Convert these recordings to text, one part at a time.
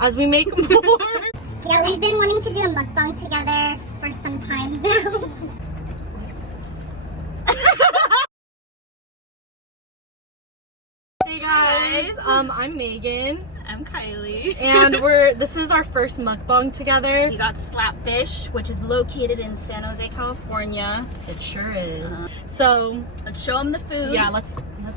as we make more. Yeah, we've been wanting to do a mukbang together for some time now. Hey guys, I'm Megan. I'm Kylie. And this is our first mukbang together. We got Slapfish, which is located in San Jose, California. It sure is. So Let's show them the food. yeah, let's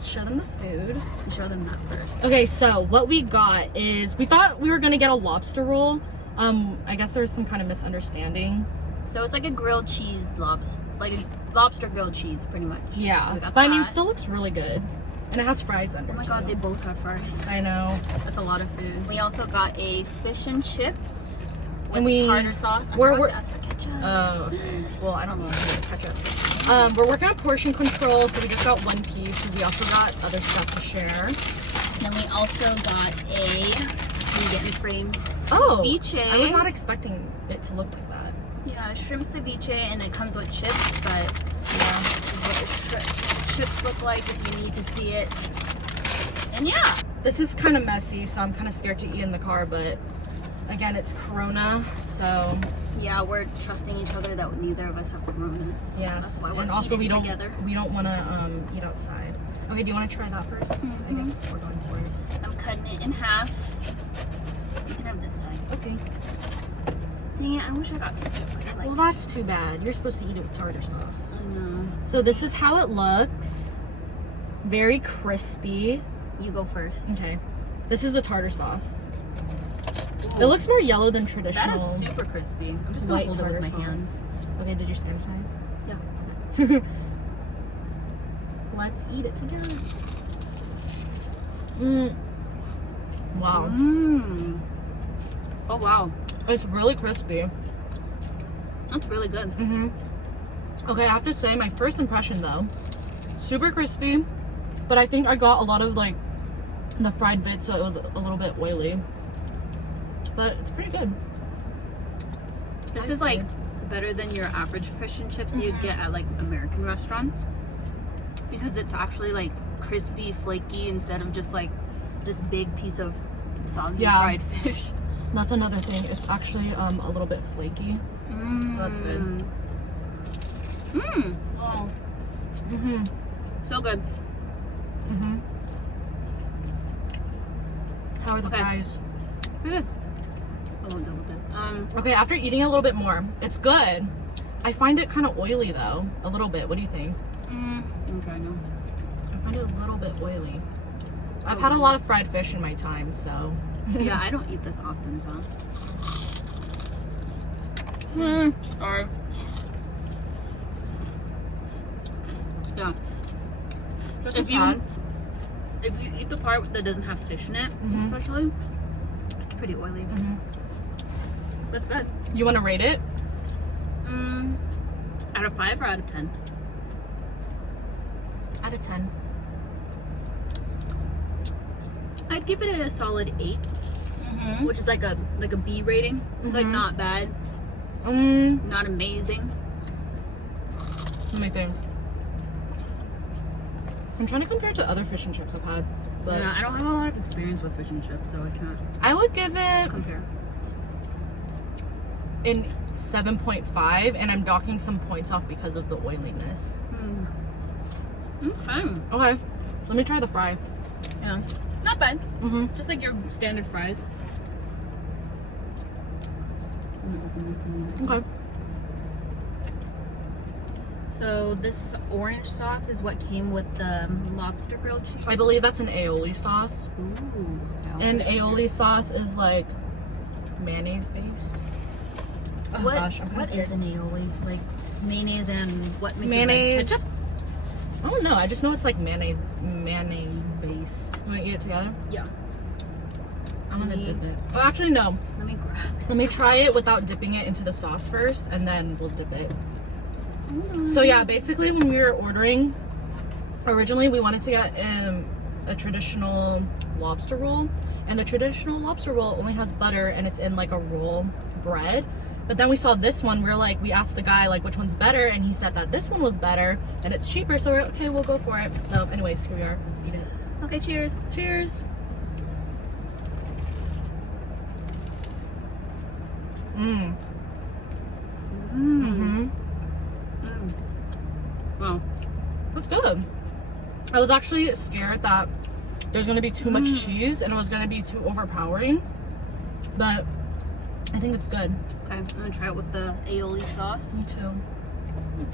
show them the food. We'll show them that first. Okay, so what we got is, we thought we were gonna get a lobster roll. I guess there was some kind of misunderstanding. So it's like a grilled cheese like a lobster grilled cheese, pretty much. Yeah, So we got but I mean, that. it still looks really good. And it has fries under Oh my too. god, they both have fries. I know. That's a lot of food. We also got a fish and chips with And we- tartar sauce. I we're- forgot to ask for ketchup. Oh, okay. Well, I don't know how to ketchup. We're working on portion control, so we just got one piece because we also got other stuff to share. Then we also got vegan frame ceviche. I was not expecting it to look like that. Yeah, shrimp ceviche, and it comes with chips, but yeah, this is what the chips look like if you need to see it. And yeah, This is kind of messy, so I'm kind of scared to eat in the car, but again, it's Corona, so yeah, we're trusting each other that neither of us have coronas. So yes. that's why we're And also, we eating don't together. want to eat outside. Okay, do you want to try that first? I guess we're going for it. I'm cutting it in half. You can have this side. Okay. Dang it, I wish I got ketchup because I like Well, that's too bad. You're supposed to eat it with tartar sauce. I know. So this is how it looks. Very crispy. You go first. Okay. This is the tartar sauce. Ooh, It looks more yellow than traditional. that is super crispy. I'm just gonna white hold it tartar with my sauce. hands. Okay, did you sanitize? Yeah. Let's eat it together. Mm. Wow. Mmm. Oh wow, It's really crispy. that's really good. Mm-hmm. Okay, I have to say, my first impression though, super crispy, but I think I got a lot of like the fried bits, so it was a little bit oily. But it's pretty good. This Nice is like food. better than your average fish and chips you'd get at like American restaurants, because it's actually like crispy, flaky instead of just like this big piece of soggy fried fish. That's another thing. It's actually a little bit flaky, so that's good. Mmm. Oh. Mhm. So good. Mhm. How are the Okay. fries? Good. Oh, double dip. Okay, after eating a little bit more, it's good. I find it kind of oily though, a little bit. What do you think? Okay, no. I find it a little bit oily. I've had a lot of fried fish in my time, so. Yeah, I don't eat this often, so. Sorry. Yeah. If you eat the part that doesn't have fish in it, especially, it's pretty oily. That's good. You want to rate it? Out of 5 or out of 10? Out of 10. I'd give it a solid 8, which is like a B rating. Like not bad, not amazing. Let me think. I'm trying to compare it to other fish and chips I've had, but Yeah, I don't have a lot of experience with fish and chips, so I can't I would give it compare. an 7.5, and I'm docking some points off because of the oiliness. Okay. Okay, let me try the fry. Yeah. Not bad. Mm-hmm. Just like your standard fries. Okay. So this orange sauce is what came with the lobster grilled cheese. I believe that's an aioli sauce. Ooh. And aioli sauce is like mayonnaise based. Oh What, gosh, I'm kind of what scared. is an aioli? Like mayonnaise and what makes Mayonnaise. it like ketchup? I don't know. I just know it's like mayonnaise based. You want to eat it together? Yeah. I'm gonna dip it. Oh, actually, no. Let me grab. Let me try it without dipping it into the sauce first, and then we'll dip it. So yeah, basically when we were ordering, originally we wanted to get a traditional lobster roll, and the traditional lobster roll only has butter and it's in like a roll bread. But then we saw this one, we asked the guy like which one's better, and he said that this one was better and it's cheaper, so we're okay, we'll go for it. So anyways, here we are. Let's eat it. Okay, cheers. Cheers. Mm. Mm. Mm-hmm. Wow. That's good. I was actually scared that there's gonna be too much cheese and it was gonna be too overpowering, but I think it's good. Okay, I'm gonna try it with the aioli sauce. Me too.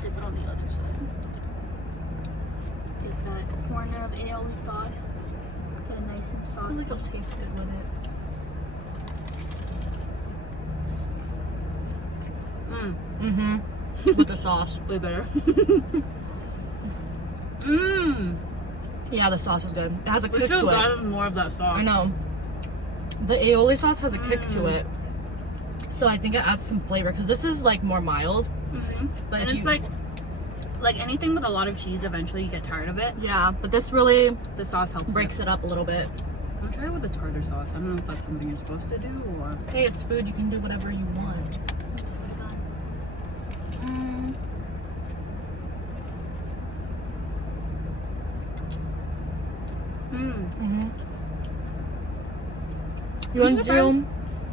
Dip it on the other side. Get that corner of aioli sauce. Get it nice and I saucy. feel like it'll taste good with it. Mm-hmm. With the sauce. Way better. Mmm. Yeah, the sauce is good. It has a We kick should have to it. gotten more of that sauce. I know. The aioli sauce has a kick to it. So I think it adds some flavor because this is like more mild. But And if it's you- like anything with a lot of cheese, eventually you get tired of it. yeah, but this really The sauce helps breaks it up a little bit. I'll try it with the tartar sauce. I don't know if that's something you're supposed to do or... Hey, it's food. You can do whatever you want. Mm-hmm. You want to do?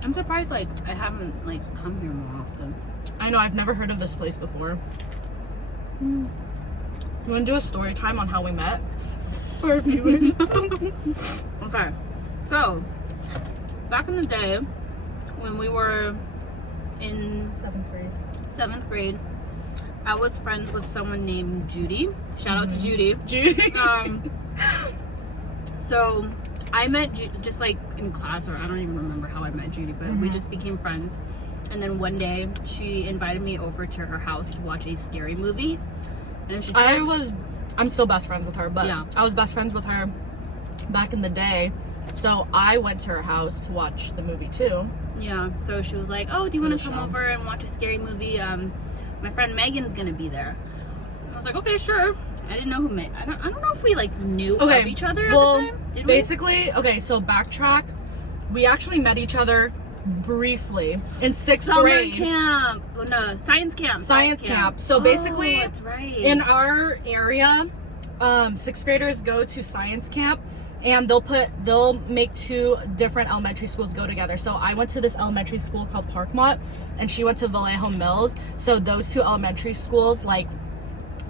I'm surprised like I haven't like come here more often. I know, I've never heard of this place before. You want to do a story time on how we met? For our viewers. Okay, so back in the day when we were in 7th grade. 7th grade, I was friends with someone named Judy. Shout out to Judy. Judy. So I met Judy just like in class, or I don't even remember how I met Judy, but we just became friends. And then one day she invited me over to her house to watch a scary movie. And she I'm still best friends with her, but Yeah. I was best friends with her back in the day. So I went to her house to watch the movie too. Yeah, so she was like, "Oh, do you want to come show. over and watch a scary movie? My friend Megan's gonna be there." And I was like, "Okay, sure." I didn't know who I don't know if we like knew of each other at the time. Did we? Basically, okay, so backtrack. We actually met each other briefly in 6th Summer grade. camp. Oh, no, science camp. Science camp. So basically, that's right. in our area, 6th graders go to science camp, and they'll make 2 different elementary schools go together. So I went to this elementary school called Parkmont, and she went to Vallejo Mills. So those 2 elementary schools, like,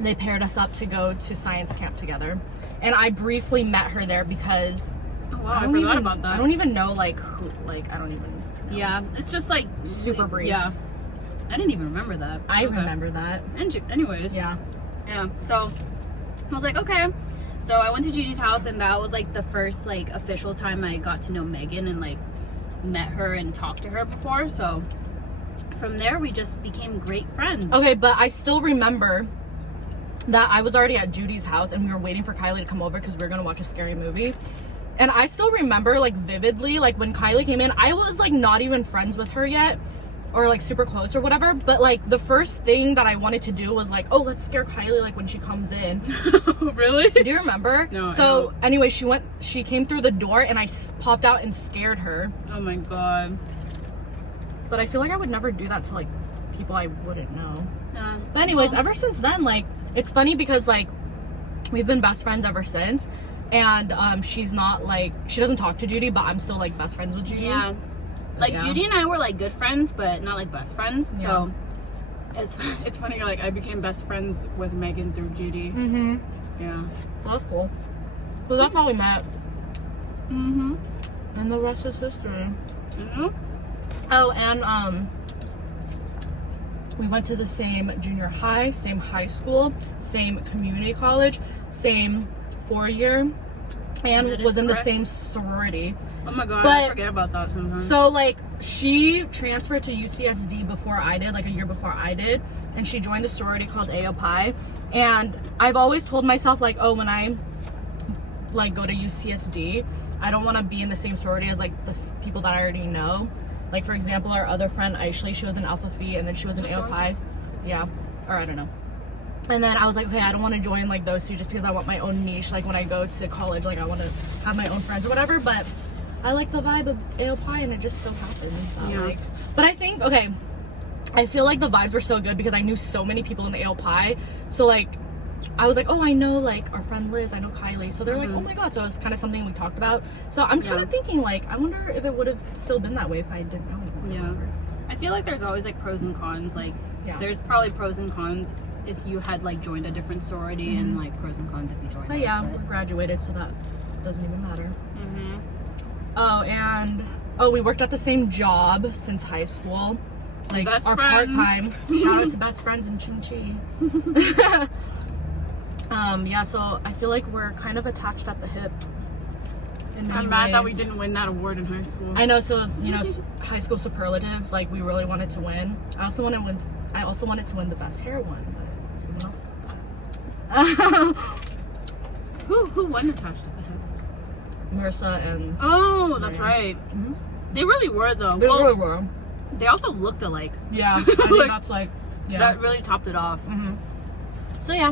they paired us up to go to science camp together. And I briefly met her there because oh, wow, I forgot about that. I don't even know like who, like I don't even know. Yeah, it's just like Super brief. Yeah, I didn't even remember that. I Okay. remember that. Anyways, Yeah. So I was like, okay. So I went to Judy's house, and that was like the first like official time I got to know Megan and like met her and talked to her before. So from there, we just became great friends. Okay, but I still remember that I was already at Judy's house and we were waiting for Kylie to come over because we were gonna watch a scary movie. And I still remember like vividly, like when Kylie came in, I was like not even friends with her yet or like super close or whatever, but like the first thing that I wanted to do was like, oh, let's scare Kylie like when she comes in. Really? Do you remember? No, I So don't. anyway, she came through the door and I popped out and scared her. Oh my god. But I feel like I would never do that to like people I wouldn't know. Yeah. But anyways, ever since then, like, it's funny because like we've been best friends ever since, and she's not like, she doesn't talk to Judy, but I'm still like best friends with Judy. Yeah. Like Yeah. Judy and I were like good friends, but not like best friends. Yeah. So it's funny. Like I became best friends with Megan through Judy. Mm-hmm. Yeah. Well, that's cool. So that's how we met, Mm-hmm. and the rest is history. Mm-hmm. Oh, and we went to the same junior high, same high school, same community college, same 4-year, and That is was in the correct. same sorority. Oh my god, But- I forget about that sometimes. So like she transferred to UCSD before I did, like a year before I did, and she joined a sorority called AOPI. And I've always told myself like, oh, when I like go to UCSD, I don't want to be in the same sorority as like the people that I already know. Like for example, our other friend Aishley, she was in Alpha Phi and then she was in AOPI. Yeah, or I don't know. And then I was like, okay, I don't want to join like those 2 just because I want my own niche. Like when I go to college, like I want to have my own friends or whatever. But I like the vibe of AOPI, and it just so happens that, Yeah. like, but I think, okay, I feel like the vibes were so good because I knew so many people in AOPI. So like I was like, oh, I know like our friend Liz, I know Kylie, so they're like, oh my god. So it's kind of something we talked about. So I'm kind of thinking like, I wonder if it would have still been that way if I didn't know anyone. or Yeah. whatever. I feel like there's always like pros and cons. Like Yeah. there's probably pros and cons if you had like joined a different sorority, and like pros and cons if you joined. But yeah, we're graduated, so that doesn't even matter. Oh, and we worked at the same job since high school. Like Best our friends. part-time. Shout out to best friends in Chinchi. Yeah, so I feel like we're kind of attached at the hip. In many I'm mad that we ways. didn't win that award in high school. I know, so you know, high school superlatives, like we really wanted to win. I also wanted to win the best hair one, but someone else got that. Who won attached to the hip? Marissa and Oh, that's Right. right. They really were though. they Well, really were. they also looked alike. Yeah, I think Like, that's like That really topped it off. So yeah,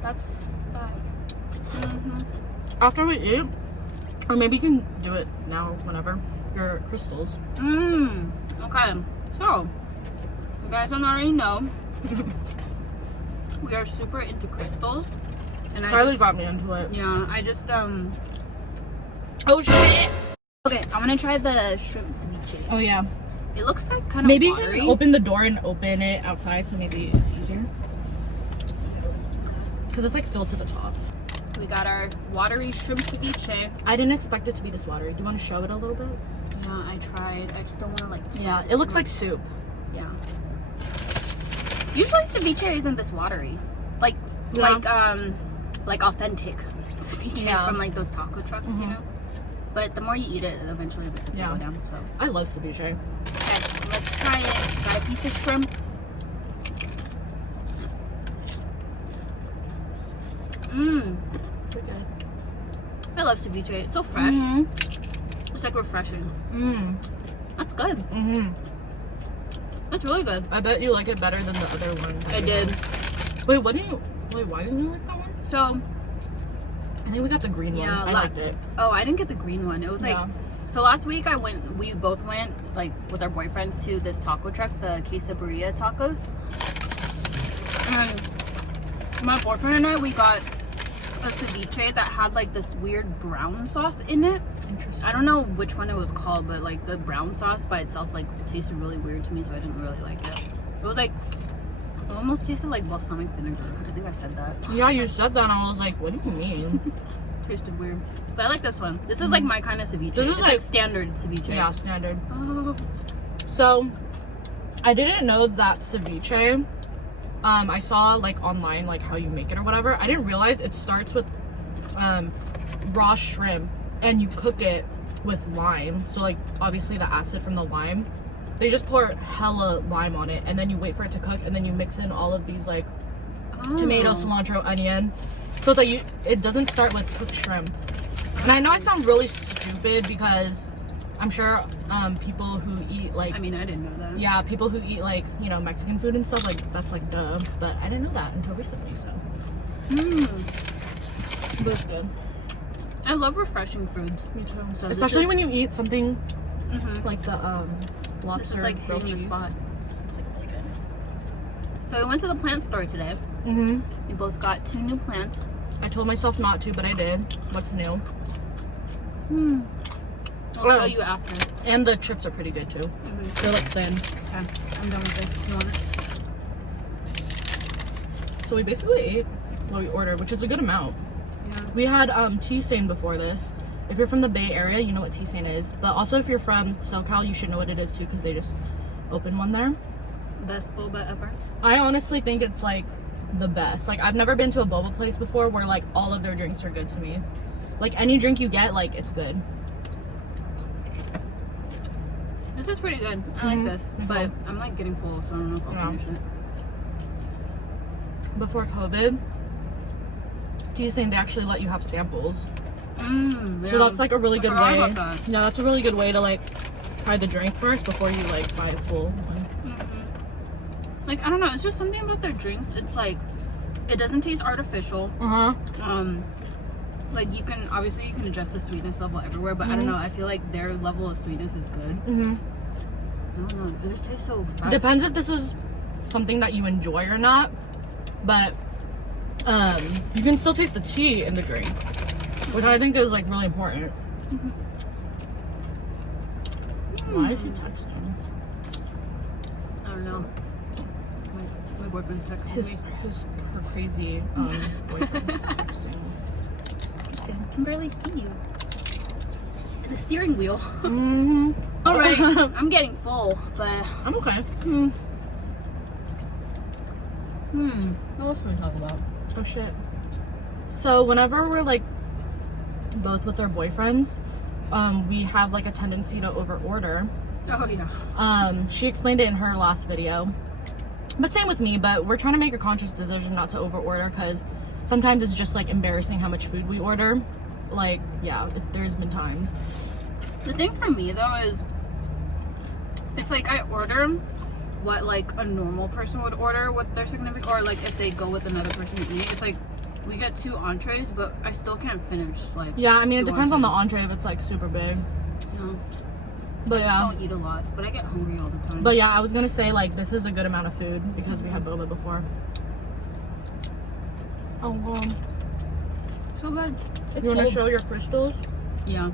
that's that. After we eat, or maybe you can do it now, whenever, your crystals. Okay. So, you guys don't already know, we are super into crystals. And Kylie got me into it. Yeah, I just, Oh shit! Okay, I'm gonna try the shrimp ceviche. Oh yeah. It looks like kind of Maybe you watery. can open the door and open it outside, so maybe it's easier. Because it's like filled to the top. We got our watery shrimp ceviche. I didn't expect it to be this watery. Do you want to show it a little bit? Yeah, I tried. I just don't want to like tilt Yeah, it it looks too like much. soup. Yeah. Usually ceviche isn't this watery. Like Yeah. like authentic ceviche Yeah. from like those taco trucks, you know? But the more you eat it, eventually the soup will Yeah. go down. So I love ceviche. okay, let's try it. Got a piece of shrimp. Pretty good. I love ceviche. It's so fresh. It's like refreshing. That's good. That's really good. I bet you like it better than the other one. I did. Wait, why didn't you like that one? So I think we got the green one. Yeah, I liked it. oh, I didn't get the green one. It was like Yeah. so last week we both went like with our boyfriends to this taco truck, the quesadilla tacos. And my boyfriend and I, we got a ceviche that had like this weird brown sauce in it. Interesting. I don't know which one it was called, but like the brown sauce by itself like tasted really weird to me, so I didn't really like it. It was like, it almost tasted like balsamic vinegar. I think I said that. Yeah, you said that and I was like, what do you mean? Tasted weird. But I like this one. This is like my kind of ceviche. This is It's like- like standard ceviche. Yeah, standard. Oh. So, I didn't know that ceviche. I saw like online like how you make it or whatever. I didn't realize it starts with raw shrimp and you cook it with lime. So like obviously the acid from the lime. They just pour hella lime on it and then you wait for it to cook and then you mix in all of these like tomato, cilantro, onion. So it's like it doesn't start with cooked shrimp. And I know I sound really stupid because I'm sure people who eat like I mean, I didn't know that. yeah, people who eat like, you know, Mexican food and stuff, like that's like duh. But I didn't know that until recently, so. But it's good. I love refreshing foods. Me too. So Especially this when you eat something is, like the lobster this is like grilled hitting the cheese. spot. It's like really good. So we went to the plant store today. We both got 2 new plants. I told myself not to, but I did. What's new? I'll show you after. And the chips are pretty good too. They're like thin. Okay, I'm done with this. You want it? So we basically ate what we ordered, which is a good amount. Yeah. We had T-Stain before this. If you're from the Bay Area, you know what T-Stain is. But also if you're from SoCal, you should know what it is too, because they just opened one there. Best boba ever. I honestly think it's like the best. Like I've never been to a boba place before where like all of their drinks are good to me. Like any drink you get, like it's good. This is pretty good. I like this. Me But too. I'm like getting full, so I don't know if I'll Yeah. finish it. Before COVID, T-Stain, they actually let you have samples. So that's like a really good forgot way. about that. Yeah, that's a really good way to like try the drink first before you like buy the full one. Like, I don't know. It's just something about their drinks. It's like, it doesn't taste artificial. Like you can adjust the sweetness level everywhere, but I don't know. I feel like their level of sweetness is good. I don't know. This tastes so fresh. Depends if this is something that you enjoy or not, but you can still taste the tea in the drink, which I think is like really important. Why is he texting? don't know. My boyfriend's texting me. Her crazy boyfriend's texting. Just kidding. I can barely see you. And the steering wheel. Mm-hmm. All right, I'm getting full, but I'm okay. What else can we talk about? Oh shit. So whenever we're like both with our boyfriends, we have like a tendency to over order. Oh yeah. She explained it in her last video. But same with me, but we're trying to make a conscious decision not to over order because sometimes it's just like embarrassing how much food we order. Like, yeah, there's been times. The thing for me though is it's like I order what like a normal person would order with their significant, or like if they go with another person to eat. It's like we get 2 entrees, but I still can't finish like. Yeah, I mean it depends on the entrees. entree if it's like super big. Yeah. But yeah. I don't eat a lot, but I get hungry all the time. But yeah, I was gonna say like this is a good amount of food because we had boba before. Oh, so good. It's you wanna cold. show your crystals? Yeah,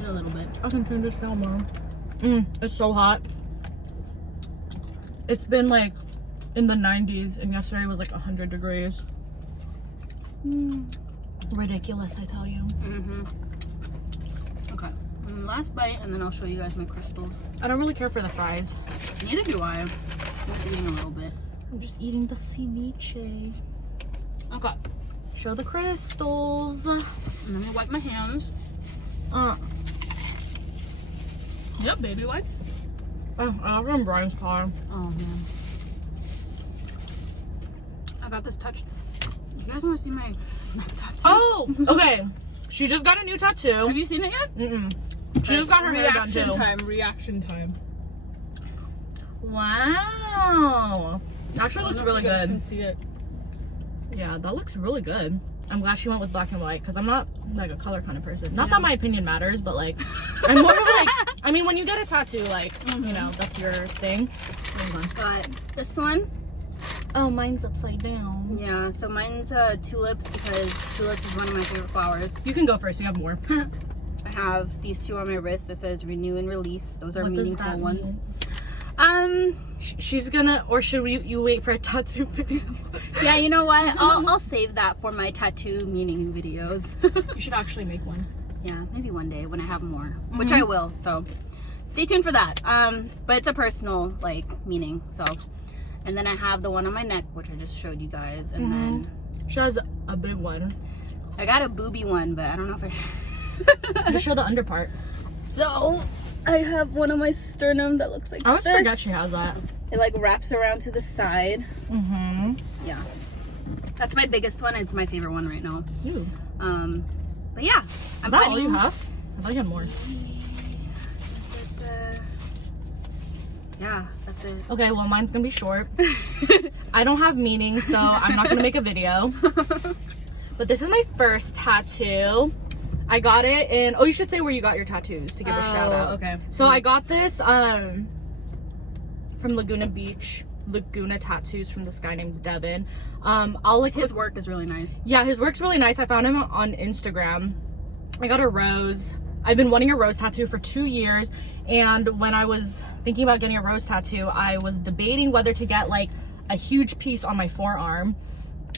in a little bit. I can turn this down more. It's so hot. It's been like in the 90s and yesterday was like 100 degrees. Ridiculous, I tell you. Okay, last bite and then I'll show you guys my crystals. I don't really care for the fries. Neither do I. I'm just eating a little bit. I'm just eating the ceviche. Okay. Show the crystals. And let me wipe my hands. Yep, baby wipe. Oh, I was in Brian's car. Oh man. I got this touched. You guys want to see my tattoo? Oh, okay. She just got a new tattoo. Have you seen it yet? She just got her hair done too. Reaction time. Wow. Actually looks really You guys good. can see it. Yeah, that looks really good. I'm glad she went with black and white because I'm not like a color kind of person. Not that my opinion matters, but like I'm more of like, I mean, when you get a tattoo, like, you know, that's your thing. But this one, Oh, mine's upside down. yeah, so mine's tulips because tulips is one of my favorite flowers. You can go first. You have more. I have these 2 on my wrist that says renew and release. Those are What does meaningful that ones. mean? She's gonna, or should you wait for a tattoo video? Yeah, you know what? I'll save that for my tattoo meaning videos. You should actually make one. Yeah, maybe one day when I have more, which I will. So stay tuned for that. But it's a personal like meaning. So, and then I have the one on my neck, which I just showed you guys, and then She has a big one. I got a booby one, but I don't know if I. Just show the under part. So I have one on my sternum that looks like I always this. forget she has that. It like wraps around to the side. Yeah, that's my biggest one. It's my favorite one right now. Ooh. But yeah, Is that all you have? I thought you had more. Yeah, that's it. Okay, well mine's gonna be short. I don't have meaning, so I'm not gonna make a video. But this is my first tattoo. I got it in, oh, you should say where you got your tattoos to give a shout out. Okay. So I got this from Laguna Beach, Laguna Tattoos, from this guy named Devin. I'll like His work is really nice. Yeah, his work's really nice. I found him on Instagram. I got a rose. I've been wanting a rose tattoo for 2 years, and when I was thinking about getting a rose tattoo, I was debating whether to get like a huge piece on my forearm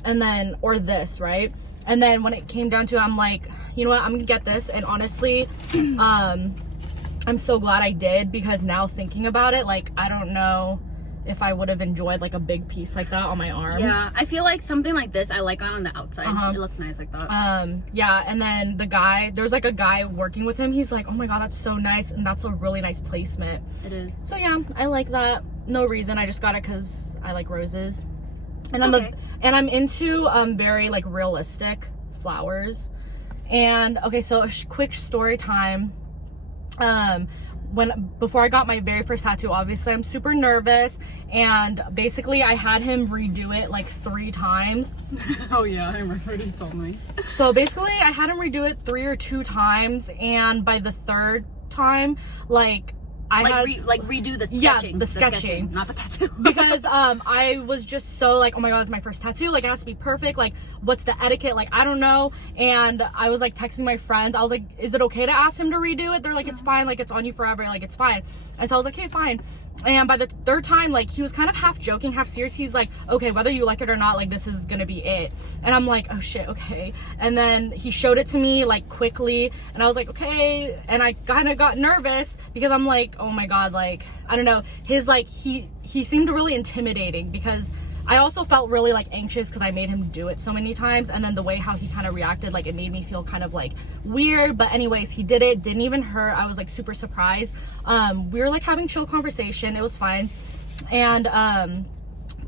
and then, or this, right? And then when it came down to it, I'm like, you know what, I'm gonna get this. And honestly, I'm so glad I did, because now thinking about it, like, I don't know if I would have enjoyed like a big piece like that on my arm. Yeah, I feel like something like this I like on the outside. It looks nice like that. Yeah, and then the guy, there's like a guy working with him, he's like, oh my god, that's so nice, and that's a really nice placement. It is. So yeah, I like that. No reason, I just got it because I like roses. And I'm into very like realistic flowers. And okay, so a quick story time. Before I got my very first tattoo, obviously I'm super nervous, and basically I had him redo it like 3 times. Oh yeah, I remember you told me. So basically I had him redo it 3 or 2 times, and by the 3rd time, like I had redo the sketching. Yeah, the sketching, not the tattoo. Because I was just so like, oh my god, it's my first tattoo, like it has to be perfect, like what's the etiquette, like I don't know. And I was like texting my friends, I was like, is it okay to ask him to redo it? They're like, it's fine, like it's on you forever, like it's fine. And so I was like, okay, fine. And by the third time, like, he was kind of half joking, half serious. He's like, okay, whether you like it or not, like, this is gonna be it. And I'm like, oh shit, okay. And then he showed it to me, like, quickly, and I was like, okay. And I kind of got nervous because I'm like, oh my god, like, I don't know. His, like, he seemed really intimidating, because I also felt really, like, anxious because I made him do it so many times, and then the way how he kind of reacted, like, it made me feel kind of, like, weird. But anyways, he did it, didn't even hurt. I was, like, super surprised. We were, like, having chill conversation. It was fine. And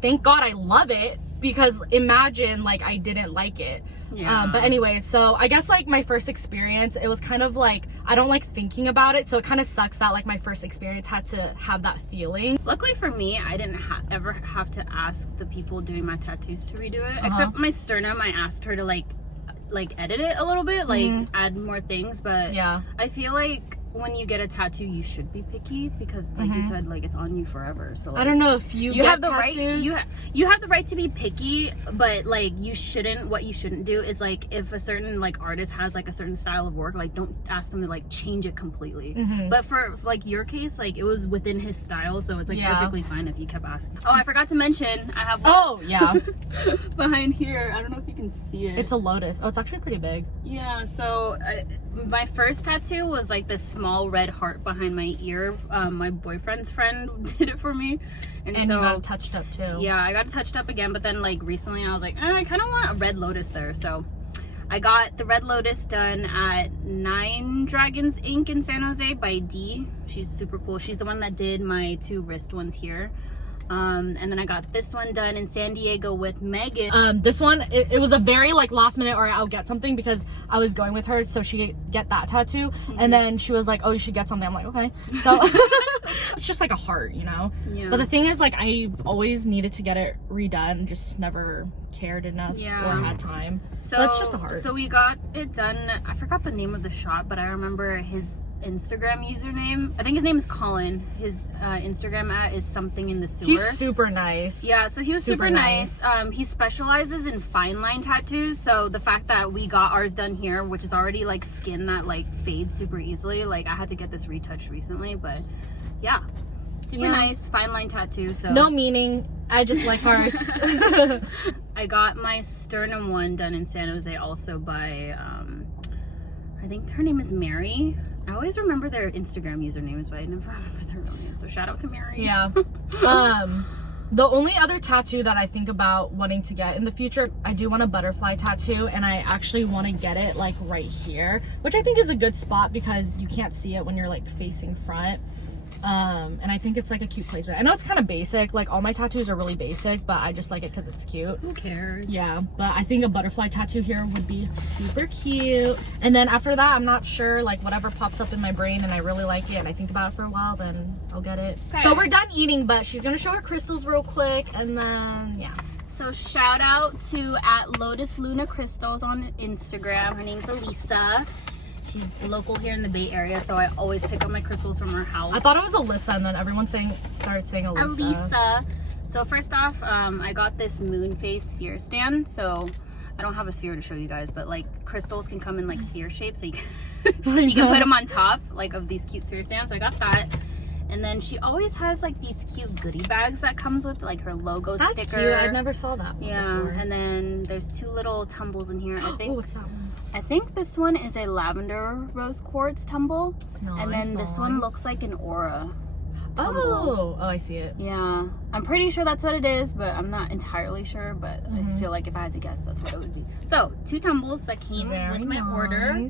thank God I love it, because imagine, like, I didn't like it. Yeah. But anyways, so I guess, like, my first experience, it was kind of like, I don't like thinking about it, so it kind of sucks that, like, my first experience had to have that feeling. Luckily for me, I didn't ever have to ask the people doing my tattoos to redo it. Except my sternum, I asked her to like edit it a little bit, like add more things. But Yeah. I feel like when you get a tattoo, you should be picky, because like you said, like, it's on you forever. So like, I don't know if you get have the tattoos. right. You have the right to be picky, but like, you shouldn't. What you shouldn't do is, like, if a certain, like, artist has, like, a certain style of work, like, don't ask them to, like, change it completely. But for like your case, like, it was within his style, so it's like perfectly fine if you kept asking. Oh, I forgot to mention, I have one Oh, yeah. behind here. I don't know if you can see it. It's a lotus. Oh, it's actually pretty big. Yeah, so my first tattoo was like this small red heart behind my ear. My boyfriend's friend did it for me, and so you got it touched up too. yeah, I got it touched up again. But then, like, recently I was like, I kind of want a red lotus there, so I got the red lotus done at 9 Dragons Ink in San Jose by Dee. She's super cool. She's the one that did my 2 wrist ones here. And then I got this one done in San Diego with Megan. This one, it was a very, like, last minute, or I'll get something, because I was going with her so she could get that tattoo. And then she was like, oh, you should get something. I'm like, okay. So it's just like a heart, you know? Yeah. But the thing is, like, I've always needed to get it redone, just never cared enough or had time. So it's just a heart. So we got it done. I forgot the name of the shop, but I remember his Instagram username. I think his name is Colin. His Instagram is something in the sewer. He's super nice. Yeah, so he was super nice. He specializes in fine line tattoos, so the fact that we got ours done here, which is already, like, skin that, like, fades super easily, like, I had to get this retouched recently, but yeah, super nice fine line tattoo. So no meaning, I just like hearts. I got my sternum one done in San Jose also by I think her name is Mary. I always remember their Instagram usernames, but I never remember their real name. So shout out to Mary. Yeah. The only other tattoo that I think about wanting to get in the future, I do want a butterfly tattoo, and I actually want to get it, like, right here, which I think is a good spot because you can't see it when you're, like, facing front. And I think it's, like, a cute placement. I know it's kind of basic, like, all my tattoos are really basic, but I just like it because it's cute. Who cares? Yeah, but I think a butterfly tattoo here would be super cute. And then after that, I'm not sure, like, whatever pops up in my brain and I really like it and I think about it for a while, then I'll get it. Okay. So we're done eating, but she's gonna show her crystals real quick, and then yeah. So shout out to @LotusLunaCrystals on Instagram. Her name's Elisa. She's local here in the Bay Area, so I always pick up my crystals from her house. I thought it was Alyssa, and then everyone started saying Alyssa. Elisa. So first off, I got this moon face sphere stand. So I don't have a sphere to show you guys, but, like, crystals can come in, like, sphere shapes, so you can, you can put them on top, like, of these cute sphere stands. So I got that. And then she always has, like, these cute goodie bags that comes with, like, her logo That's sticker. cute. I never saw that one before. And then there's 2 little tumbles in here. I think. Oh, what's that one? I think this one is a lavender rose quartz tumble. Nice, And then this one looks like an aura tumble. Oh, I see it. Yeah, I'm pretty sure that's what it is, but I'm not entirely sure. But I feel like if I had to guess, that's what it would be. So 2 tumbles that came with my order.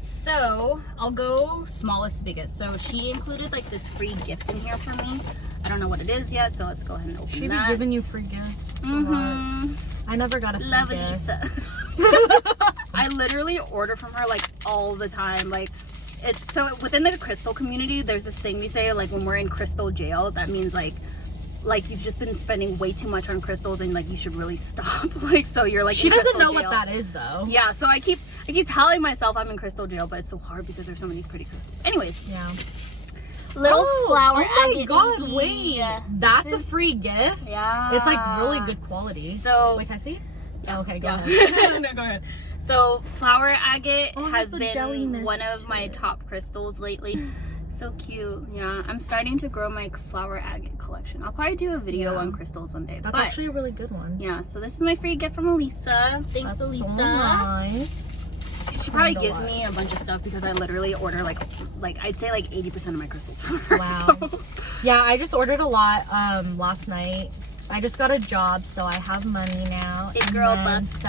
So I'll go smallest to biggest. So she included, like, this free gift in here for me. I don't know what it is yet, so let's go ahead and open She be that. giving you free gifts. I never got a free Love gift. Elisa. I literally order from her, like, all the time. Like, it's so within the crystal community, there's this thing we say, like, when we're in crystal jail, that means like you've just been spending way too much on crystals, and, like, you should really stop. Like, so you're, like, She in doesn't crystal know jail. what that is, though. Yeah, so I keep telling myself I'm in crystal jail, but it's so hard because there's so many pretty crystals. Anyways, Yeah. little flower. Oh my agate god, baby. wait. That's a free gift? Yeah. It's, like, really good quality. So wait, can I see? Oh, okay, go yeah. ahead. No, go ahead. So flower agate Oh, has the been jelly one mist of my top crystals lately. So cute. Yeah, I'm starting to grow my flower agate collection. I'll probably do a video on crystals one day. That's but, actually a really good one. yeah, so this is my free gift from Elisa. Thanks, That's Elisa. so nice. She probably gives me a bunch of stuff because I literally order like I'd say like 80% of my crystals from her. Wow. So. Yeah, I just ordered a lot last night. I just got a job, so I have money now. Big girl then, butts. So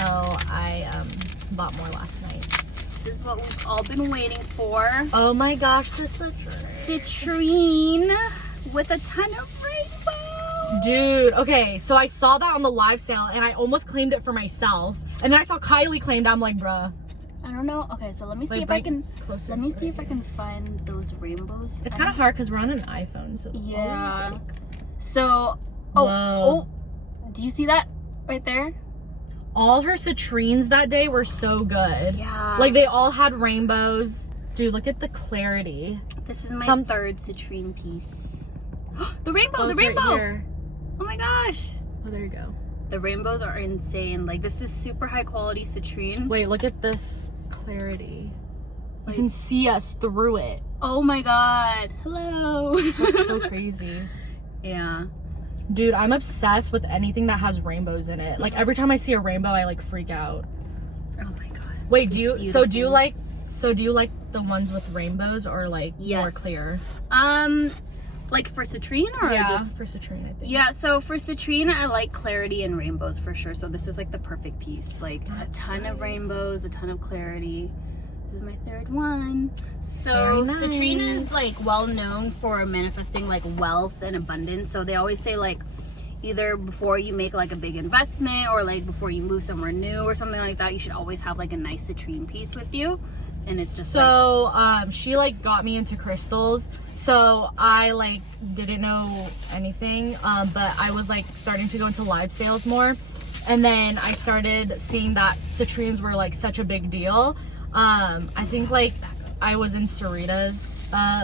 I bought more last night. This is what we've all been waiting for. Oh my gosh, the citrine. Citrine with a ton of rainbow. Dude, okay, so I saw that on the live sale and I almost claimed it for myself. And then I saw Kylie claimed it. I'm like, bruh. I don't know. Okay, so let me see Like, if I can. closer Let me to see it. if I can find those rainbows. It's kind of hard because we're on an iPhone, so Yeah. always, like, So, Whoa. Do you see that right there? all her citrines that day were so good. Yeah. Like they all had rainbows. Dude, look at the clarity. This is my third citrine piece. The rainbow, Oh, the it's right rainbow. here. Oh my gosh. Oh, there you go. The rainbows are insane. Like this is super high quality citrine. Wait, look at this clarity. You can see us through it. Oh my god. Hello. That's so crazy. Yeah. Dude, I'm obsessed with anything that has rainbows in it. Like every time I see a rainbow, I like freak out. Oh my god. Wait, It's do you like the ones with rainbows or like more Yes. clear? Like for citrine or just for citrine, I think. yeah, so for citrine, I like clarity and rainbows for sure. So this is like the perfect piece. Like a ton of rainbows, a ton of clarity. This is my third one. So Very nice. citrine is like well known for manifesting like wealth and abundance. So they always say like either before you make like a big investment or like before you move somewhere new or something like that, you should always have like a nice citrine piece with you. And it's just so she like got me into crystals, so I like didn't know anything, but I was like starting to go into live sales more, and then I started seeing that citrines were like such a big deal. I think like I was in Sarita's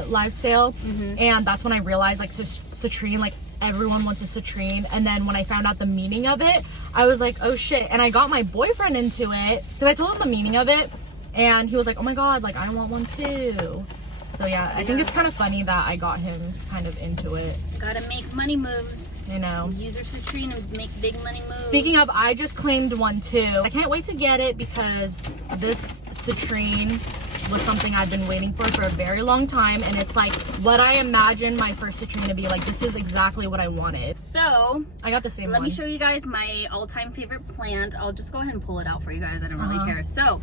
live sale, and that's when I realized like citrine, like everyone wants a citrine. And then when I found out the meaning of it, I was like, oh shit. And I got my boyfriend into it because I told him the meaning of it. And he was like, oh my god, like I want one too. So yeah, I think it's kind of funny that I got him kind of into it. gotta make money moves. You know. Use your citrine and make big money moves. Speaking of, I just claimed one too. I can't wait to get it because this citrine was something I've been waiting for a very long time, and it's like what I imagined my first citrine to be. Like this is exactly what I wanted. So I got the same let one. me show you guys my all-time favorite plant. I'll just go ahead and pull it out for you guys. I don't really care. So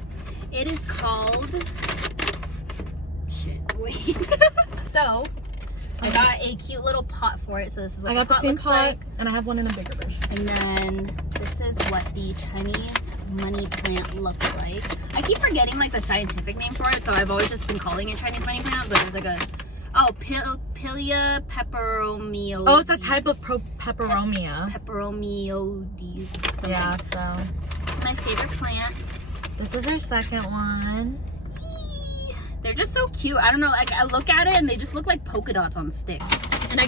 it is called wait. So I got a cute little pot for it. So this is what I got the pot same looks pot, like. and I have one in a bigger version. And then this is what the Chinese money plant looks like. I keep forgetting like the scientific name for it, so I've always just been calling it Chinese money plant, but there's like a Pilia peperomioides. Oh, it's a type of peperomia. Peperomioides. Something. Yeah, so This is my favorite plant. this is our second one. They're just so cute. I don't know, like I look at it and they just look like polka dots on sticks. And I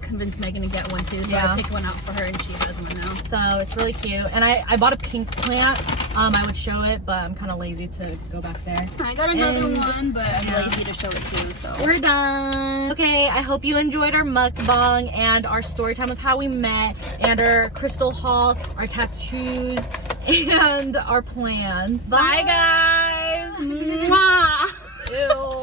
convinced Megan to get one too, so Yeah. I picked one out for her and she has one now. So it's really cute. And I bought a pink plant. I would show it, but I'm kind of lazy to go back there. I got another And- one, but I'm yeah. lazy to show it too, so. We're done. Okay, I hope you enjoyed our mukbang and our story time of how we met and our crystal haul, our tattoos, and our plans. Bye guys! Mwah! Ew.